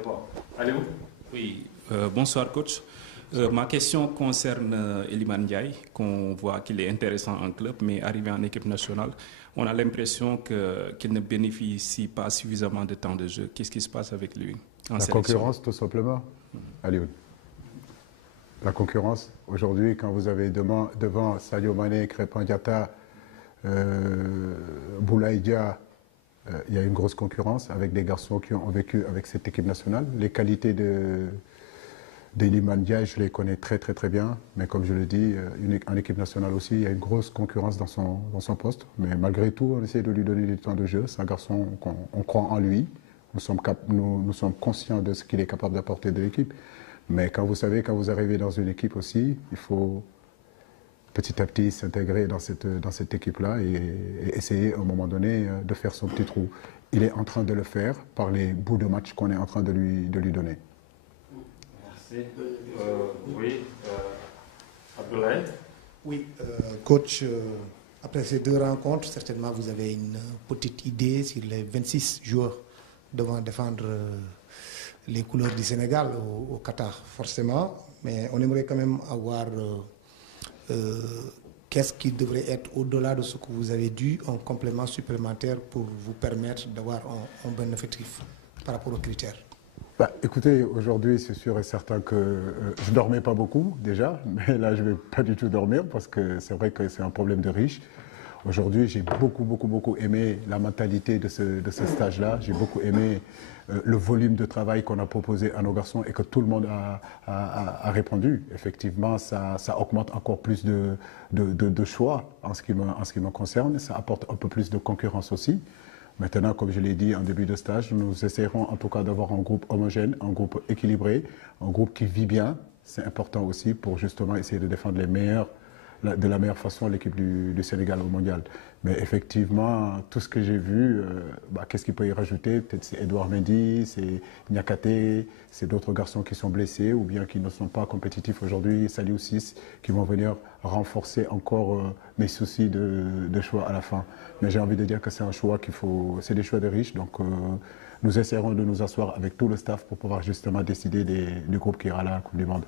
C'est bon. Allez où? Oui, bonsoir coach. Ma question concerne Iliman Ndiaye, qu'on voit qu'il est intéressant en club, mais arrivé en équipe nationale, on a l'impression qu'il ne bénéficie pas suffisamment de temps de jeu. Qu'est-ce qui se passe avec lui en La sélection? concurrence, tout simplement. Allez, la concurrence. Aujourd'hui, quand vous avez devant Sadio Mané, Krépin Diatta, Boulaye Dia, il y a une grosse concurrence avec des garçons qui ont vécu avec cette équipe nationale. Les qualités d'Iliman Ndiaye, je les connais très bien, mais comme je le dis, en équipe nationale aussi, il y a une grosse concurrence dans son poste. Mais malgré tout, on essaie de lui donner du temps de jeu. C'est un garçon qu'on croit en lui. Nous sommes conscients de ce qu'il est capable d'apporter de l'équipe. Mais quand vous arrivez dans une équipe aussi, il faut petit à petit s'intégrer dans cette équipe-là et essayer à un moment donné de faire son petit trou. Il est en train de le faire par les bouts de match qu'on est en train de lui donner. Merci. Oui, Abdoulaye. Oui, coach, après ces deux rencontres, certainement vous avez une petite idée sur les 26 joueurs devant défendre les couleurs du Sénégal au Qatar, forcément. Mais on aimerait quand même avoir qu'est-ce qui devrait être au-delà de ce que vous avez dit, un complément supplémentaire pour vous permettre d'avoir un bon effectif par rapport aux critères. Écoutez, aujourd'hui, c'est sûr et certain que je ne dormais pas beaucoup déjà, mais là, je ne vais pas du tout dormir parce que c'est vrai que c'est un problème de riche. Aujourd'hui, j'ai beaucoup aimé la mentalité de ce stage-là. J'ai beaucoup aimé le volume de travail qu'on a proposé à nos garçons et que tout le monde a répondu. Effectivement, ça augmente encore plus de choix en ce qui me concerne. Ça apporte un peu plus de concurrence aussi. Maintenant, comme je l'ai dit en début de stage, nous essaierons en tout cas d'avoir un groupe homogène, un groupe équilibré, un groupe qui vit bien. C'est important aussi pour justement essayer de défendre de la meilleure façon l'équipe du Sénégal au mondial. Mais effectivement, tout ce que j'ai vu, qu'est-ce qu'il peut y rajouter? Peut-être c'est Edouard Mendy, c'est Niakate, c'est d'autres garçons qui sont blessés ou bien qui ne sont pas compétitifs aujourd'hui, Saliou Ciss, qui vont venir renforcer encore mes soucis de choix à la fin. Mais j'ai envie de dire que c'est un choix c'est des choix de riches, donc nous essaierons de nous asseoir avec tout le staff pour pouvoir justement décider du groupe qui ira à la Coupe du Monde.